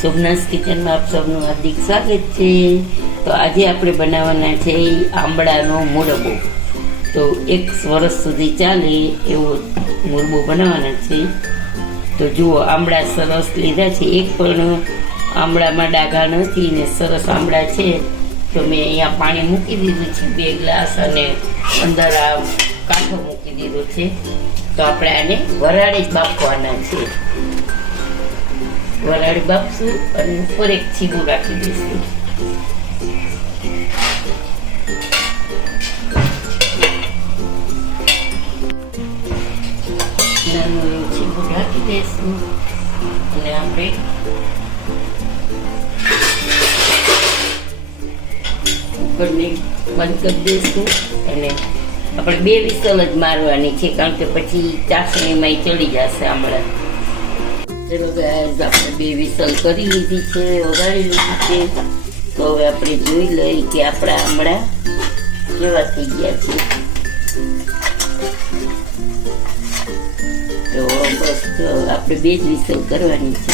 શોભનાસ કિચનમાં આપ સૌનું હાર્દિક સ્વાગત છે। તો આજે આપણે બનાવવાના છે આંબળાનો મુરબ્બો। તો 1 વર્ષ સુધી ચાલે એવો મુરબ્બો બનાવવાના છે। તો જુઓ, આંબળા સરસ લીધા છે, એક પણ આંબળામાં ડાઘા નથી ને સરસ આંબળા છે। તો મેં અહીંયા પાણી મૂકી દીધું છે 2 ગ્લાસ અને અંદર આ કાંઠો મૂકી દીધો છે। તો આપણે આને વરાળે જ બાફવાના છે। વરાળી બાફશું અને ઉપર એક છીબું રાખી દઈશું। નાનું એવું છીબું ઢાંકી દઈશું અને આપણે ઉપરને બંધ કરી દઈશું અને આપણે 2 વિસલ જ મારવાની છે, કારણ કે પછી ચાસણીમાં ચડી જશે આંબળા। ચલો ગાઈસ, આપણે 2 વિસલ કરી લીધી છે, વગાડી લીધી છે। તો હવે આપણે જોઈ લઈએ કે આપણા આંબળા કેવા થઈ ગયા છે। તો બસ આપણે 2 જ વિસલ કરવાની છે।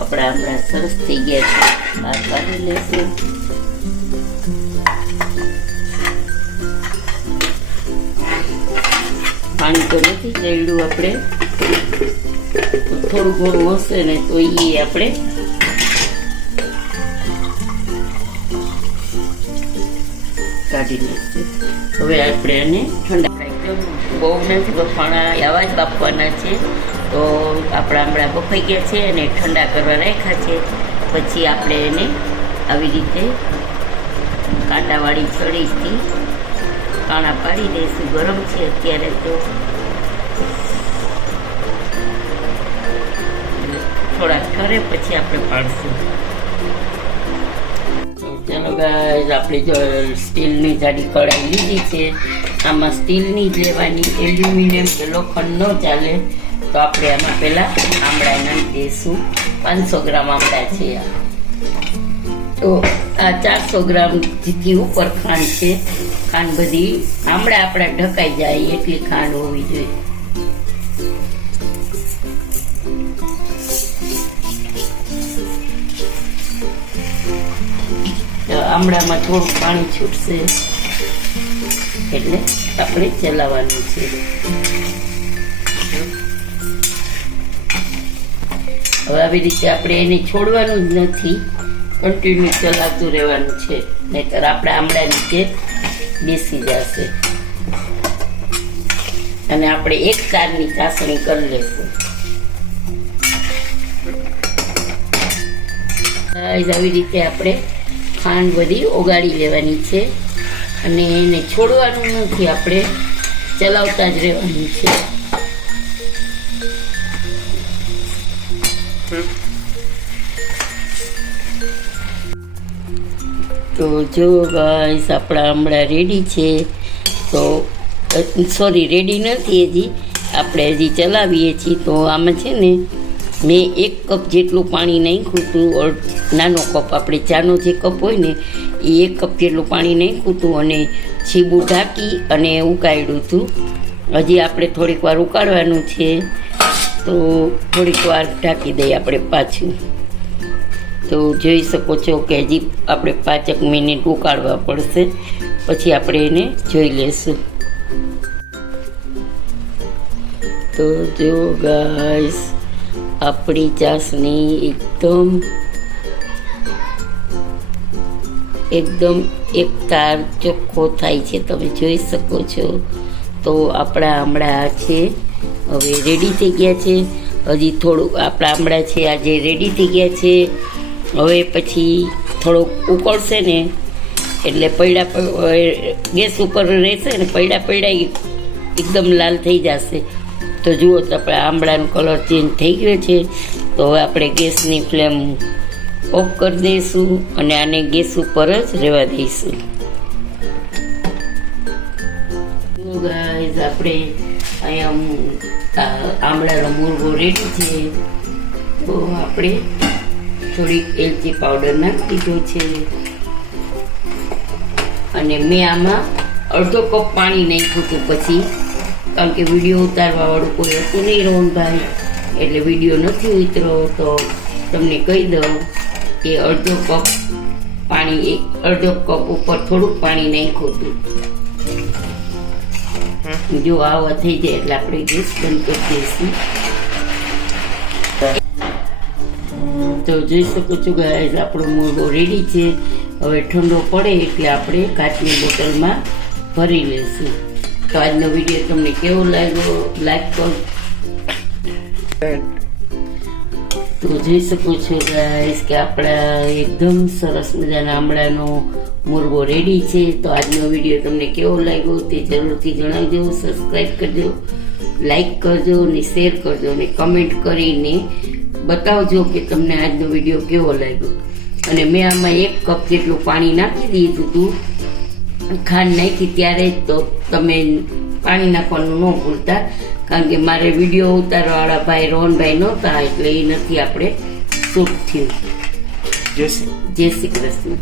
આપણા આંબળા સરસ થઈ ગયા છે, બહાર કાઢી લઈશું। પાણી તો નથી ચડ્યું, આપણે થોડું ઘણું હશે ને તો એ આપણે કાઢી લઈશું। હવે આપણે આને ઠંડા, એકદમ બહુ નથી બફાણા, આવા જ બાફવાના છે। તો આપણા આંબળા બફાઈ ગયા છે અને ઠંડા કરવા રાખ્યા છે। પછી આપણે એને આવી રીતે કાંટાવાળી છડીથી કાણા પાડી દઈશું। ગરમ છે અત્યારે, તો થોડાક ઠરે પછી આપણે પાડશું। ચાલો ગાઈસ, આપણે જો સ્ટીલની જાડી કઢાઈ લીધી છે, આમાં સ્ટીલની જ લેવાની, એલ્યુમિનિયમ કે લોખંડ ન ચાલે। તો આપણે આમાં પહેલા આંબળા નાખી દઈશું। 500 ગ્રામ આંબળા છે આ। તો આ 400 ગ્રામ જેટલી ઉપર ખાંડ છે। ખાંડ બધી આંબળા આપણા ઢકાઈ જાય એટલી ખાંડ હોવી જોઈએ। આંબળામાં થોડું પાણી છૂટશે એટલે આપણે ચલાવવાનું છે। હવે આવી રીતે આપણે એને છોડવાનું જ નથી, કન્ટિન્યુ ચલાવતું રહેવાનું છે, નહીતર આપણા આંબળા નીચે બેસી જશે અને આપણે 1 તારની ચાસણી કરી લેશું। આવી રીતે આપણે ખાંડ બધી ઓગાળી લેવાની છે અને એને છોડવાનું નથી, આપણે ચલાવતા જ રહેવાનું છે। તો જો ગાઈસ, આપણા આંબળા રેડી છે। તો સોરી, રેડી નથી હજી, આપણે હજી ચલાવીએ છીએ। તો આમાં છે ને મેં 1 કપ જેટલું પાણી નાખ્યું હતું, નાનો કપ, આપણે ચાનો જે કપ હોય ને એ 1 કપ જેટલું પાણી નાખ્યું હતું અને છીબું ઢાંકી અને ઉકાળ્યું હતું। હજી આપણે થોડીક વાર ઉકાળવાનું છે, તો થોડીક વાર ઢાંકી દઈએ આપણે પાછું। તો જોઈ શકો છો કે હજી આપણે 5 મિનિટ ઉકાળવા પડશે, પછી આપણે એને જોઈ લેશું। તો જો ગાઈસ, આપણી ચાસણી એકદમ એક તાર ચોખ્ખો થાય છે, તમે જોઈ શકો છો। તો આપણા આંબળા છે હવે રેડી થઈ ગયા છે। હજી થોડું આપણા આંબળા છે આજે રેડી થઈ ગયા છે। હવે પછી થોડોક ઉકળશે ને એટલે પૈડા ગેસ ઉપર રહેશે ને, પૈડા એકદમ લાલ થઈ જશે। તો જુઓ, તો આપણે આંબળાનો કલર ચેન્જ થઈ ગયો છે। તો હવે આપણે ગેસની ફ્લેમ ઓફ કરી દઈશું અને આને ગેસ ઉપર જ રહેવા દઈશું। ગાઈસ, આપણે અહીંયા આંબળાનો મુરબ્બો રેડી છે। તો આપણે થોડીક એલચી પાવડર નાખી દીધો છે અને મેં આમાં અડધો કપ પાણી નાખ્યું હતું પછી, કારણ કે વિડીયો ઉતારવા વાળું કોઈ હતું નહીં રોહનભાઈ, એટલે વિડીયો નથી ઉતરો, તો તમને કહી દઉં કે અડધો કપ પાણી, અડધો કપ ઉપર થોડુંક પાણી નાખ્યું હતું. જો આવા થઈ જાય એટલે આપણે ગેસ બંધ કરી દઈશું. તો જોઈ શકો છો ગાઈસ, આપણો મુરગો રેડી છે. હવે ઠંડો પડે એટલે આપણે કાચની બોટલમાં ભરી લઈશું. તો આજનો વિડીયો તમને કેવો લાગ્યો લાઈક કરો. તો જોઈ શકો છો ગાઈસ કે આપણા એકદમ સરસ મજાના આમળાનો મુરગો રેડી છે. તો આજનો વિડીયો તમને કેવો લાગ્યો તે જરૂરથી જણાવજો. સબસ્ક્રાઈબ કરજો, લાઈક કરજો અને શેર કરજો અને કમેન્ટ કરીને બતાવજો કે તમને આજનો વિડીયો કેવો લાગ્યો. અને મેં આમાં 1 કપ જેટલું પાણી નાખી દીધું હતું ખાંડ નાખી ત્યારે. તો તમે પાણી નાખવાનું ન ભૂલતા, કારણ કે મારે વિડીયો ઉતારવાવાળા ભાઈ રોહનભાઈ નહોતા એટલે એ નથી આપણે શૂટ થયું. જય શ્રી કૃષ્ણ.